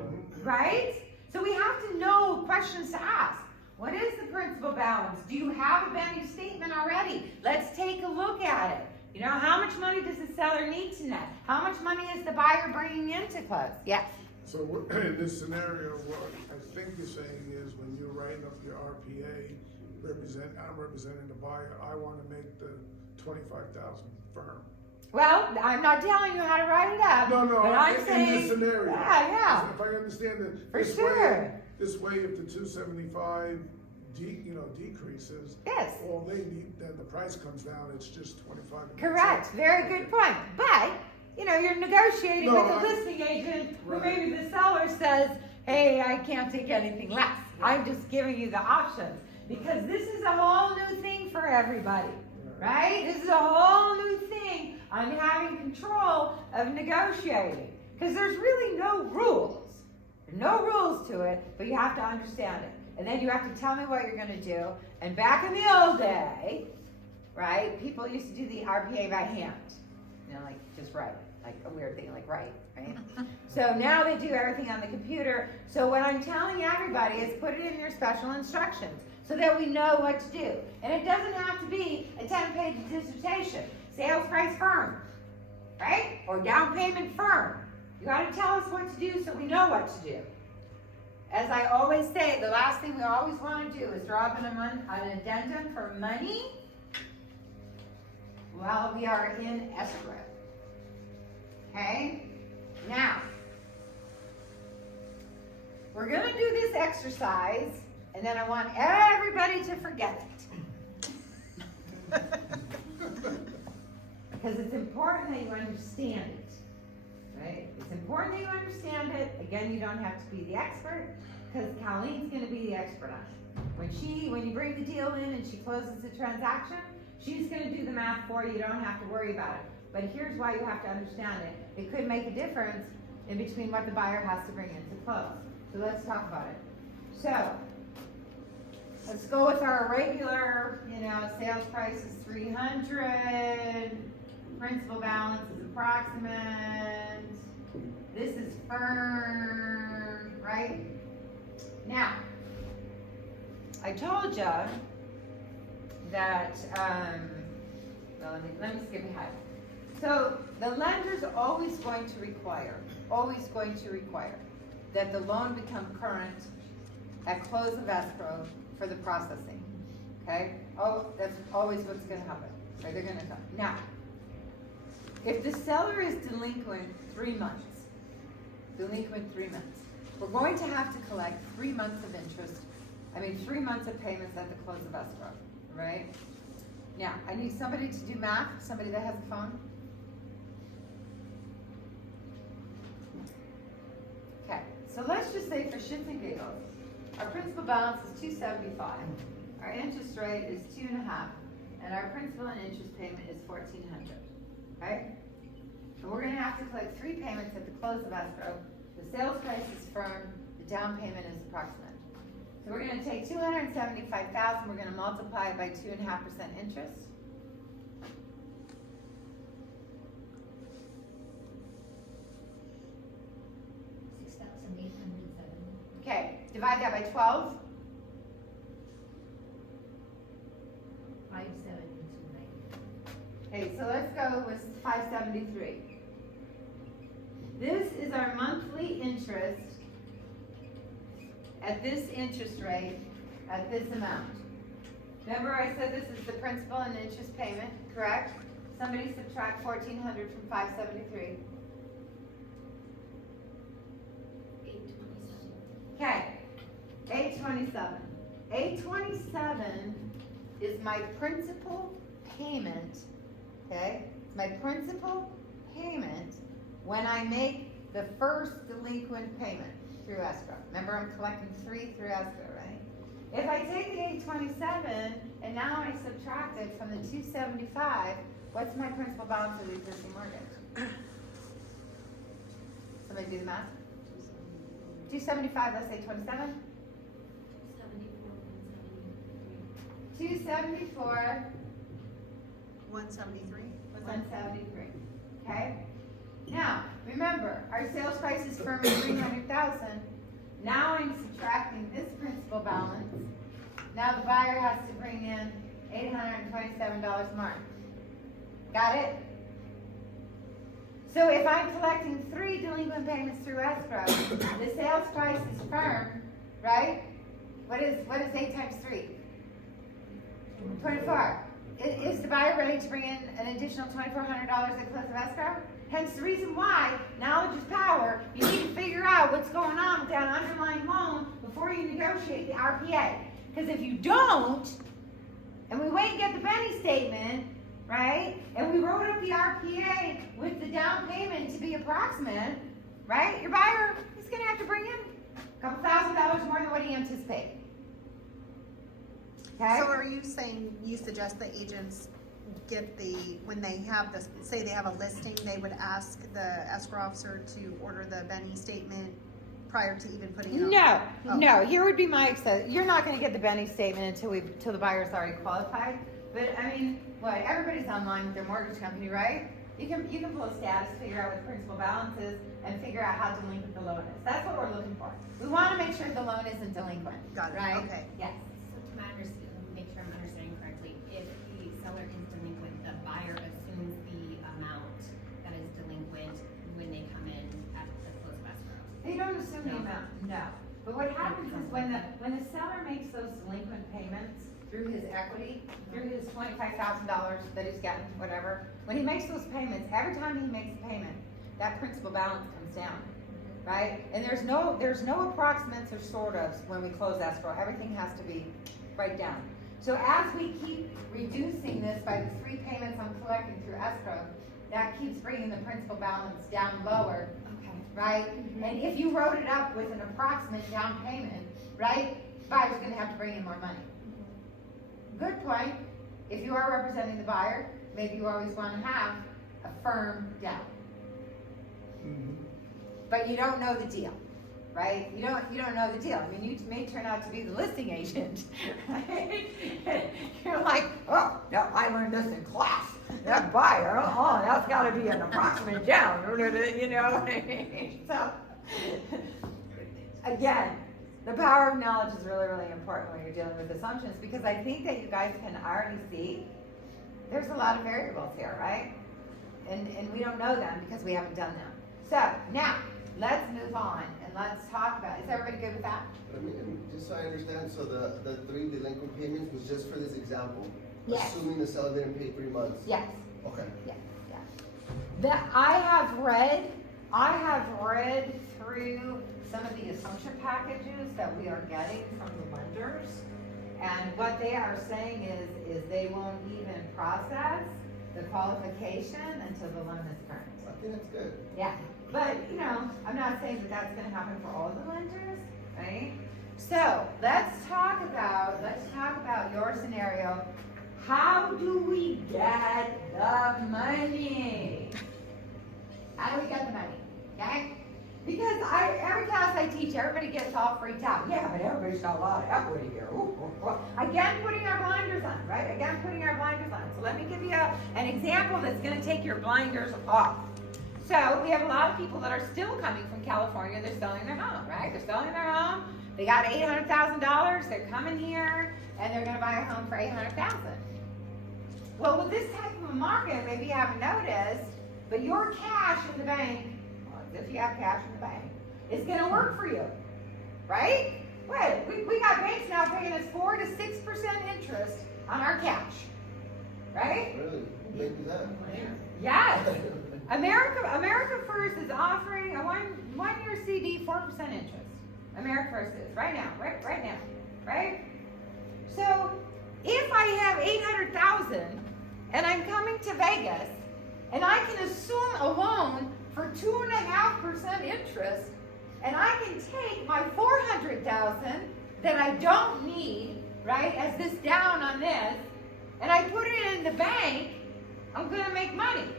right? So we have to know questions to ask. What is the principal balance? Do you have a bank statement already? Let's take a look at it. You know, how much money does the seller need to net? How much money is the buyer bringing in to close? Yes. So in this scenario, what I think you're saying is when you're writing up your RPA, I'm representing the buyer, I wanna make the 25,000 firm. Well, I'm not telling you how to write it up. No, but I'm in saying, this scenario. Yeah. If I understand it. For sure. This way, if the 275 decreases. Yes. All they need, then the price comes down, it's just 25. Correct. Very good point. But, you know, you're negotiating No, with a listing agent who Right. maybe the seller says, hey, I can't take anything less. I'm just giving you the options. Because this is a whole new thing for everybody. right? This is a whole new thing on having control of negotiating. Because there's really no rules. There are no rules to it, but you have to understand it. And then you have to tell me what you're gonna do. And back in the old day, right, people used to do the RPA by hand. You know, like just write, like a weird thing like write, right? So now they do everything on the computer. So what I'm telling everybody is put it in your special instructions so that we know what to do. And it doesn't have to be a 10-page dissertation. Sales price firm, right? Or down payment firm. You gotta tell us what to do so we know what to do. As I always say, the last thing we always wanna do is draw up an addendum for money while we are in escrow. Okay? Now, we're gonna do this exercise, and then I want everybody to forget it. Because it's important that you understand it, right? It's important that you understand it. Again, you don't have to be the expert, because Colleen's gonna be the expert on it. When you bring the deal in and she closes the transaction, she's gonna do the math for you. You don't have to worry about it. But here's why you have to understand it. It could make a difference in between what the buyer has to bring in to close. So let's talk about it. So, let's go with our regular, sales price is 300, principal balance is approximate, this is firm, right? Now, I told you that, let me skip ahead. So the lender's always going to require that the loan become current at close of escrow for the processing, okay? Oh, that's always what's gonna happen, right? They're gonna come. Now, if the seller is delinquent 3 months, we're going to have to collect 3 months of interest, 3 months of payments at the close of escrow, right? Now, I need somebody to do math, somebody that has a phone. Okay, so let's just say for shits and giggles, our principal balance is $275, our interest rate is 2.5, and our principal and interest payment is $1,400, okay? And we're gonna have to collect 3 payments at the close of escrow. The sales price is firm, the down payment is approximate. So we're gonna take $275,000, we're gonna multiply it by 2.5% interest. Okay, divide that by 12. 572.90. Okay, so let's go with 573. This is our monthly interest at this interest rate, at this amount. Remember I said this is the principal and interest payment, correct? Somebody subtract 1,400 from 573. 827. Okay, 827. 827 is my principal payment, okay? It's my principal payment when I make the first delinquent payment through escrow. Remember, I'm collecting 3 through escrow, right? If I take the 827 and now I subtract it from the 275, what's my principal balance of the existing mortgage? Somebody do the math? 275, let's say 27. 274, 173. 173, okay? Now, remember, our sales price is firm at 300,000. Now I'm subtracting this principal balance. Now the buyer has to bring in $827 more. Got it? So if I'm collecting 3 delinquent payments through escrow, the sales price is firm, right? What is 8 times 3? 24. Is the buyer ready to bring in an additional $2,400 at close of escrow? Hence the reason why knowledge is power. You need to figure out what's going on with that underlying loan before you negotiate the RPA. Because if you don't, and we wait and get the Benny statement, right? And we wrote up the RPA with the down payment to be approximate, right? Your buyer is going to have to bring in a couple $1,000 more than what he anticipated. Okay? So are you saying you suggest the agents get when they have this, say they have a listing, they would ask the escrow officer to order the Benny statement prior to even putting it on? No, Oh. no, here would be my you're not gonna get the Benny statement until the buyer's already qualified. But I mean, everybody's online with their mortgage company, right? You can pull a status, figure out what the principal balance is, and figure out how delinquent the loan is. That's what we're looking for. We wanna make sure the loan isn't delinquent, Got it, right? okay. Yes. So to make sure I'm understanding correctly, if the seller is delinquent, the buyer assumes the amount that is delinquent when they come in at the close of escrow. They don't assume the amount, no. But what happens is when the seller makes those delinquent payments through his equity, through his $25,000 that he's gotten, whatever, when he makes those payments, every time he makes a payment, that principal balance comes down, right? And there's no approximates or sort ofs when we close escrow. Everything has to be right down. So as we keep reducing this by the 3 payments I'm collecting through escrow, that keeps bringing the principal balance down lower, Okay. right? And if you wrote it up with an approximate down payment, right, buyer's gonna have to bring in more money. Good point. If you are representing the buyer, maybe you always wanna have a firm down. But you don't know the deal, right? You don't know the deal. I mean, you may turn out to be the listing agent, right? You're like, oh, no, I learned this in class. That buyer, that's gotta be an approximate down, you know? So, again, the power of knowledge is really, really important when you're dealing with assumptions, because I think that you guys can already see there's a lot of variables here, right? And we don't know them because we haven't done them. So, now, let's move on and let's talk about, is everybody good with that? I mean, just so I understand, so the 3 delinquent payments was just for this example? Yes. Assuming the seller didn't pay 3 months? Yes. Okay. Yeah, yeah. That I have read through some of the assumption packages that we are getting from the lenders, and what they are saying is they won't even process the qualification until the loan is current. I think that's good. Yeah, but I'm not saying that that's gonna happen for all the lenders, right? So let's talk about your scenario. How do we get the money? How do we get the money? Okay? Because every class I teach, everybody gets all freaked out. Yeah, but everybody's got a lot of equity here. Ooh, ooh, ooh. Again, putting our blinders on, right? Again, putting our blinders on. So let me give you an example that's gonna take your blinders off. So we have a lot of people that are still coming from California. They're selling their home, right? They're selling their home. They got $800,000. They're coming here and they're gonna buy a home for $800,000. Well, with this type of a market, maybe you haven't noticed, but your cash in the bank, if you have cash in the bank, is gonna work for you, right? Wait, we got banks now paying us 4 to 6% interest on our cash, right? Really? Who paid you that? Yes. America First is offering a one-year CD 4% interest. America First is right now, right? So if I have 800,000 and I'm coming to Vegas and I can assume a loan for 2.5% interest, and I can take my 400,000 that I don't need, right, as this down on this, and I put it in the bank, I'm gonna make money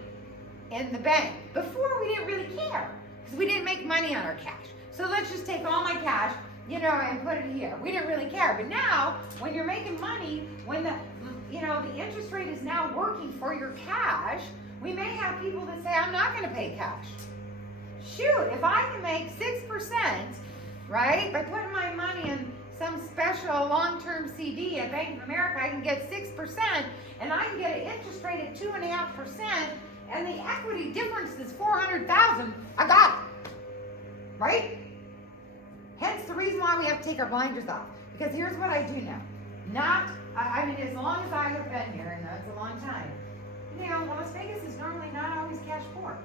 in the bank. Before we didn't really care, because we didn't make money on our cash. So let's just take all my cash, and put it here. We didn't really care. But now, when you're making money, when the interest rate is now working for your cash, we may have people that say, I'm not gonna pay cash. Shoot, if I can make 6%, right, by putting my money in some special long-term CD at Bank of America, I can get 6%, and I can get an interest rate at 2.5%, and the equity difference is $400,000, I got it, right? Hence the reason why we have to take our blinders off, because here's what I do know. As long as I have been here, and that's a long time, Las Vegas is normally not always cash poor.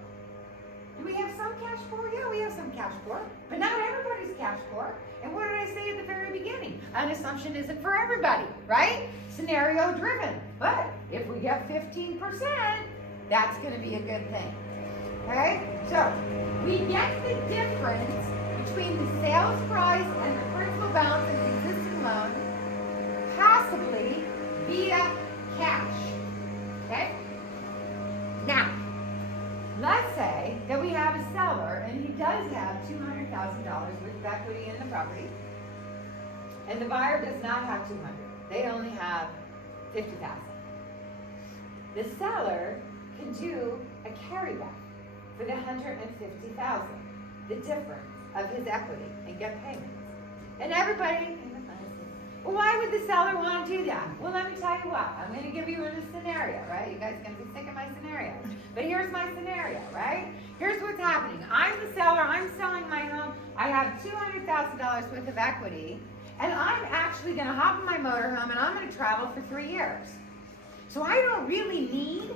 Do we have some cash poor? Yeah, we have some cash poor, but not everybody's cash poor. And what did I say at the very beginning? An assumption isn't for everybody, right? Scenario driven. But if we get 15%, that's going to be a good thing. Okay? So we get the difference between the sales price and the principal balance of the existing loan, possibly via cash. Okay? worth of equity in the property. And the buyer does not have 200. They only have 50,000. The seller can do a carryback for the 150,000, the difference of his equity, and get payments. And everybody, well, why would the seller want to do that? Well, let me tell you what. I'm going to give you a scenario, right? You guys are going to be sick of my scenario. But here's my scenario, right? Here's what's happening. I'm the seller. I'm selling my home. I have $200,000 worth of equity. And I'm actually going to hop in my motorhome and I'm going to travel for 3 years. So I don't really need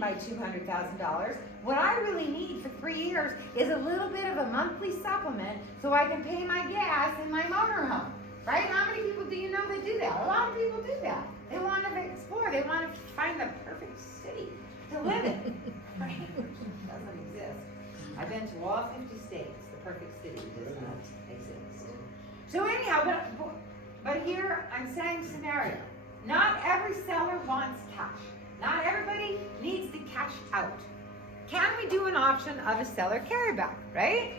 my $200,000. What I really need for 3 years is a little bit of a monthly supplement so I can pay my gas in my motorhome. Right? How many people do you know that do that? A lot of people do that. They want to explore. They want to find the perfect city to live in. Right? It doesn't exist. I've been to all 50 states. The perfect city does not exist. So anyhow, but here I'm saying scenario. Not every seller wants cash. Not everybody needs to cash out. Can we do an option of a seller carryback, right?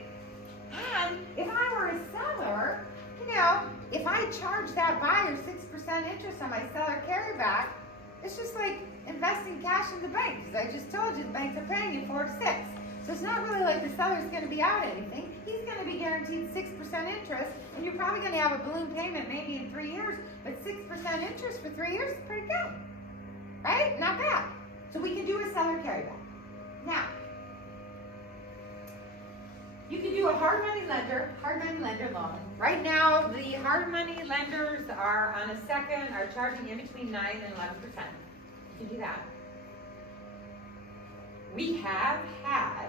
And if I were a seller, if I charge that buyer 6% interest on my seller carryback, it's just like investing cash in the bank. Because I just told you the banks are paying you 4 to 6. So it's not really like the seller's going to be out anything. He's going to be guaranteed 6% interest, and you're probably going to have a balloon payment maybe in 3 years, but 6% interest for 3 years is pretty good. Right? Not bad. So we can do a seller carryback. Now, you can do a hard money lender loan. Right now, the hard money lenders are on a second, are charging in between 9 and 11%. You can do that. We have had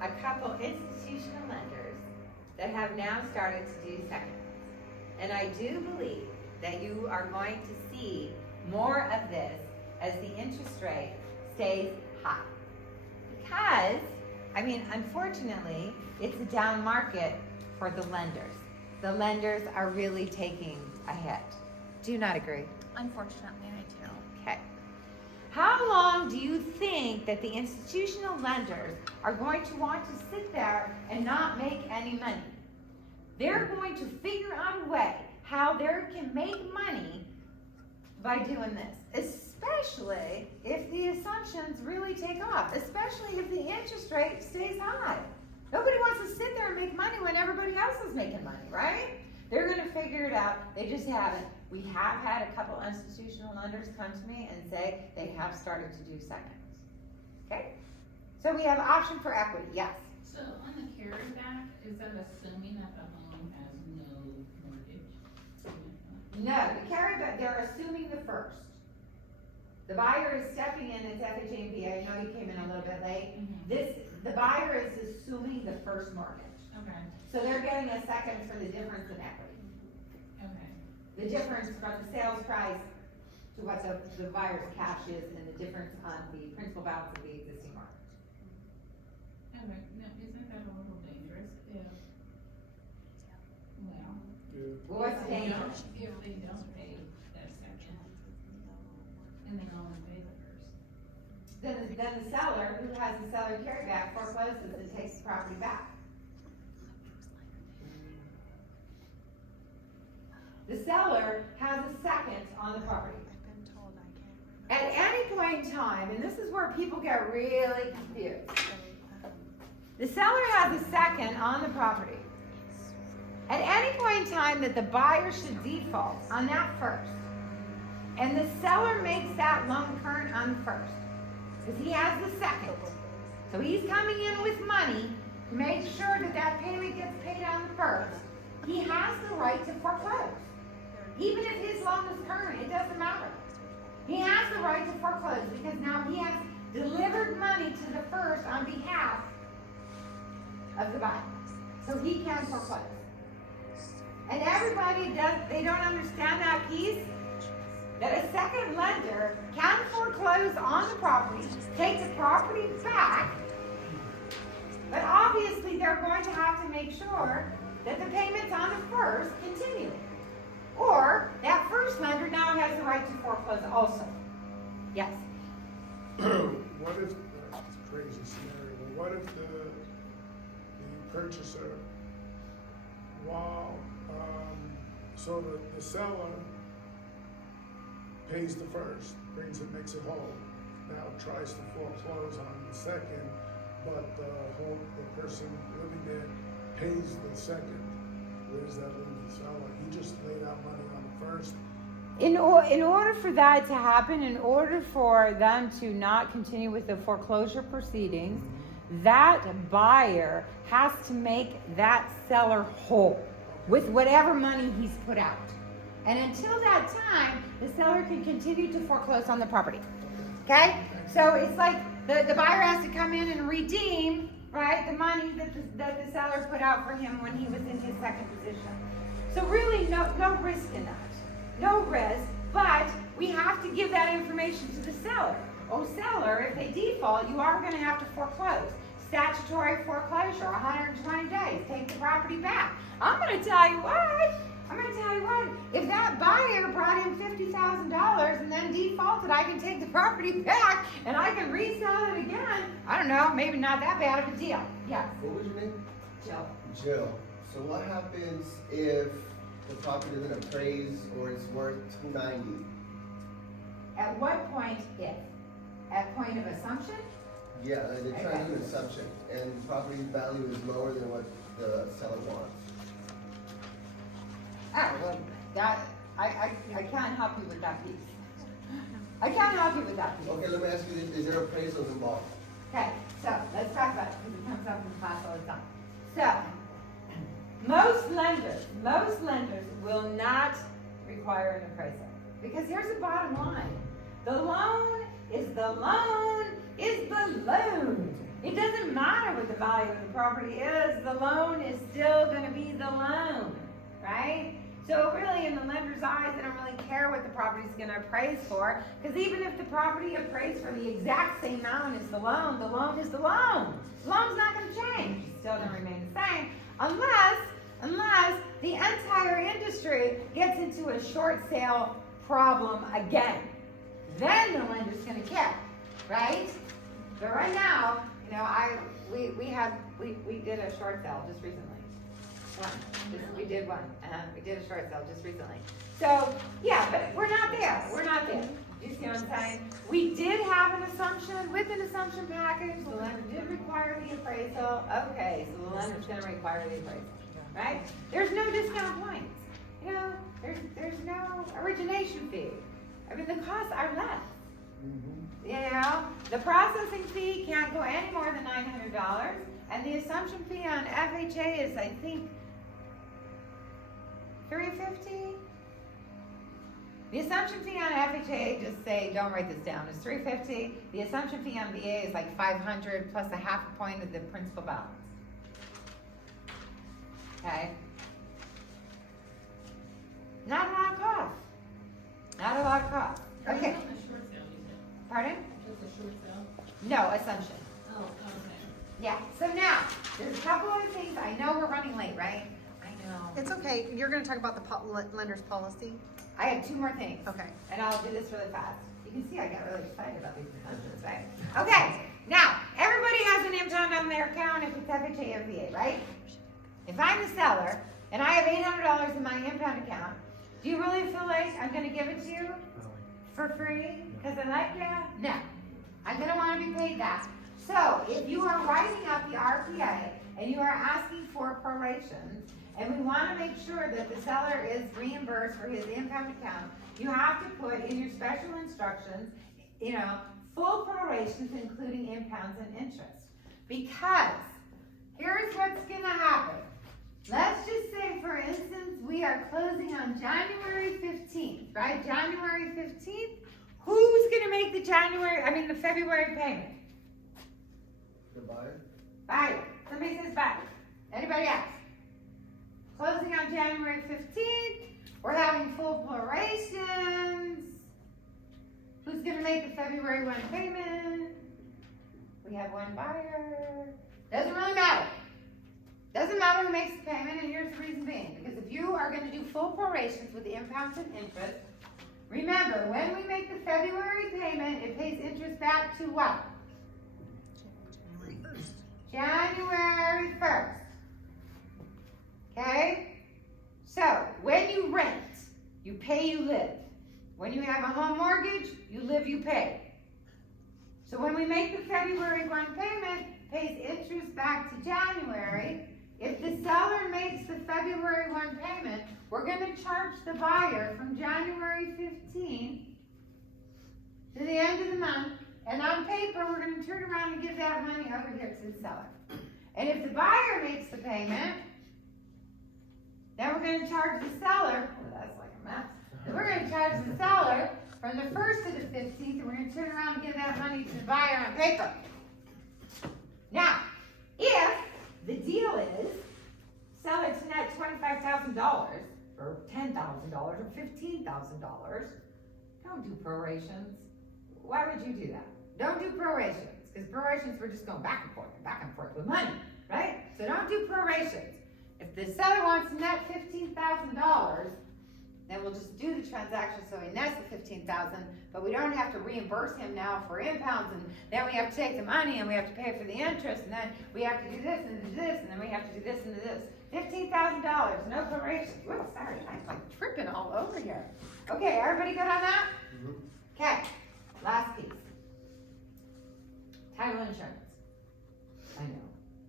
a couple institutional lenders that have now started to do seconds. And I do believe that you are going to see more of this as the interest rate stays high. Because, unfortunately, it's a down market for the lenders. The lenders are really taking a hit. Do you not agree? Unfortunately, I do. Okay. How long do you think that the institutional lenders are going to want to sit there and not make any money? They're going to figure out a way how they can make money by doing this, especially if the assumptions really take off, especially if the interest rate stays high. Nobody wants to sit there and make money when everybody else is making money, right? They're going to figure it out. They just haven't. We have had a couple institutional lenders come to me and say they have started to do seconds. Okay? So we have option for equity, yes. So on the carryback, is that assuming that the home has no mortgage? No, the carryback, they're assuming the first. The buyer is stepping in, it's FHA and VA. I know you came in a little bit late. The buyer is assuming the first mortgage. Okay. So they're getting a second for the difference in equity. Okay. The difference from the sales price to what the buyer's cash is and the difference on the principal balance of the existing mortgage. Okay, now, isn't that a little dangerous if, well. Well, what's the danger? If they don't pay that second, and they only pay the first. Then the seller, who has the seller carryback, forecloses and takes the property back. The seller has a second on the property. At any point in time, and this is where people get really confused, the seller has a second on the property. At any point in time that the buyer should default on that first, and the seller makes that loan current on the first, because he has the second. So he's coming in with money to make sure that that payment gets paid on the first. He has the right to foreclose. Even if his loan is current, it doesn't matter. He has the right to foreclose because now he has delivered money to the first on behalf of the buyer. So he can foreclose. And everybody they don't understand that piece, that a second lender can foreclose on the property, take the property back, but obviously they're going to have to make sure that the payments on the first continue. Or that first lender now has the right to foreclose also. Yes? What if, that's a crazy scenario, but what if the purchaser while, so the seller pays the first, makes it whole. Now tries to foreclose on the second, but the person living there pays the second. Where does that leave the seller? He just laid out money on the first. In order for that to happen, in order for them to not continue with the foreclosure proceedings, that buyer has to make that seller whole with whatever money he's put out. And until that time, the seller can continue to foreclose on the property. Okay? So it's like the buyer has to come in and redeem, right, the money that the seller put out for him when he was in his second position. So really no risk in that. No risk, but we have to give that information to the seller. Oh, seller, if they default, you are going to have to foreclose. Statutory foreclosure, 120 days. Take the property back. I'm going to tell you what. If that buyer brought in $50,000 and then defaulted, I can take the property back and I can resell it again. I don't know, maybe not that bad of a deal. Yes. What was your name? Jill. Jill. So what happens if the property doesn't appraise or it's worth $290? At what point if? At point of assumption? Yeah, like they're trying to do an assumption, and property value is lower than what the seller wants. Oh, well, that, I can't help you with that piece. I can't help you with that piece. Okay, let me ask you this, is there appraisals involved? Okay, so let's talk about it because it comes up in class all the time. So, most lenders will not require an appraisal because here's the bottom line. The loan is the loan is the loan. It doesn't matter what the value of the property is, the loan is still going to be the loan, right? So really, in the lender's eyes, they don't really care what the property's going to appraise for, because even if the property appraised for the exact same amount as the loan is the loan. The loan's not going to change. It's still going to remain the same, unless the entire industry gets into a short sale problem again. Then the lender's going to care, right? But right now, you know, we did a short sale just recently. We did one. We did a short sale just recently. So yeah, but we're not there. You see what I'm saying? We did have an assumption with an assumption package. The lender did require the appraisal. Okay, so the lender's going to require the appraisal, right? There's no discount points. You know, there's no origination fee. I mean, the costs are less. You know, the processing fee can't go any more than $900, and the assumption fee on FHA is, I think, $350. The assumption fee on FHA, just say, don't write this down, is $350. The assumption fee on VA is like $500 plus a half a point of the principal balance. Okay. Not a lot of cost. Not a lot of cost. Okay. Just a short sale, you said. Pardon? Just a short sale? No, assumption. Oh, okay. Yeah. So now, there's a couple other things. I know we're running late, right? I know. It's okay, you're gonna talk about the lender's policy? I have two more things. Okay. And I'll do this really fast. You can see I got really excited about these assumptions, right? Okay. Now, everybody has an impound on their account if it's FHA or VA, right? If I'm the seller and I have $800 in my impound account, do you really feel like I'm gonna give it to you for free? Because I like you? No. I'm gonna wanna be paid that. So, if you are writing up the RPA and you are asking for prorations, and we wanna make sure that the seller is reimbursed for his impound account, you have to put in your special instructions, you know, full prorations including impounds and interest. Because, here's what's gonna happen. Let's just say, for instance, we are closing on January 15th, right? January 15th. Who's gonna make the February payment? The buyer? Buyer. Somebody says buyer. Anybody else? Closing on January 15th. We're having full prorations. Who's gonna make the February 1 payment? We have one buyer. Doesn't really matter. Doesn't matter who makes the payment, and here's the reason being. Because if you are going to do full prorations with the impounds and interest, remember, when we make the February payment, it pays interest back to what? January 1st. Okay? So, when you rent, you pay, you live. When you have a home mortgage, you live, you pay. So when we make the February 1 payment, pays interest back to January. If the seller makes the February 1 payment, we're gonna charge the buyer from January 15th to the end of the month, and on paper, we're gonna turn around and give that money over here to the seller. And if the buyer makes the payment, then we're gonna charge the seller, oh, that's like a mess. Then we're gonna charge the seller from the 1st to the 15th, and we're gonna turn around and give that money to the buyer on paper. Now, if the deal is seller to net $25,000 or $10,000 or $15,000, don't do prorations. Why would you do that? Don't do prorations, because prorations, we're just going back and forth with money, right? So don't do prorations. If the seller wants to net $15,000, then we'll just do the transaction so he nets the $15,000, but we don't have to reimburse him now for impounds, and then we have to take the money and we have to pay for the interest, and then we have to do this and do this, and then we have to do this and do this. $15,000, no prorations. Whoops, sorry, I'm like tripping all over here. Okay, everybody good on that? Okay, last piece. Title insurance. I know.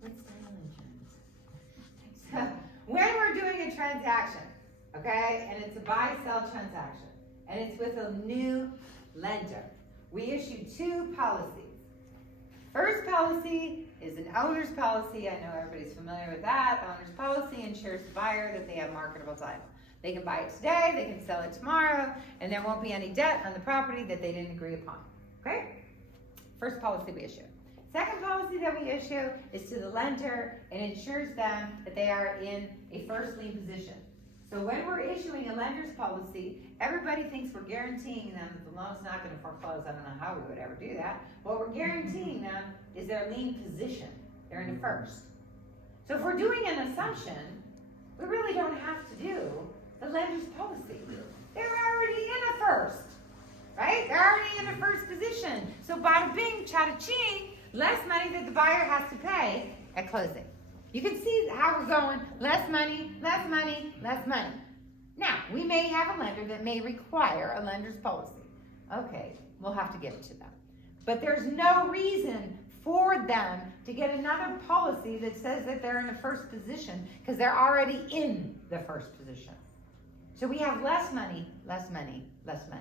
What's title insurance? So, when we're doing a transaction, okay, and it's a buy-sell transaction, and it's with a new lender, we issue 2 policies. First policy is an owner's policy. I know everybody's familiar with that. Owner's policy ensures the buyer that they have marketable title. They can buy it today, they can sell it tomorrow, and there won't be any debt on the property that they didn't agree upon, okay? First policy we issue. Second policy that we issue is to the lender and ensures them that they are in a first lien position. So when we're issuing a lender's policy, everybody thinks we're guaranteeing them that the loan's not gonna foreclose. I don't know how we would ever do that. What we're guaranteeing them is their lien position. They're in the first. So if we're doing an assumption, we really don't have to do the lender's policy. They're already in a first, right? They're already in a first position. So bada bing, chada ching, less money that the buyer has to pay at closing. You can see how we're going, less money, less money, less money. Now, we may have a lender that may require a lender's policy. Okay, we'll have to give it to them. But there's no reason for them to get another policy that says that they're in the first position, because they're already in the first position. So we have less money, less money, less money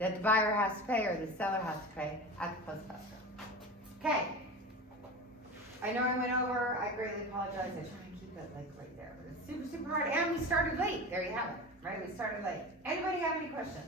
that the buyer has to pay or the seller has to pay at the post office. Okay. I know I went over, I greatly apologize, I try and keep it like right there, but it's super, super hard, and we started late, there you have it, right, we started late. Anybody have any questions?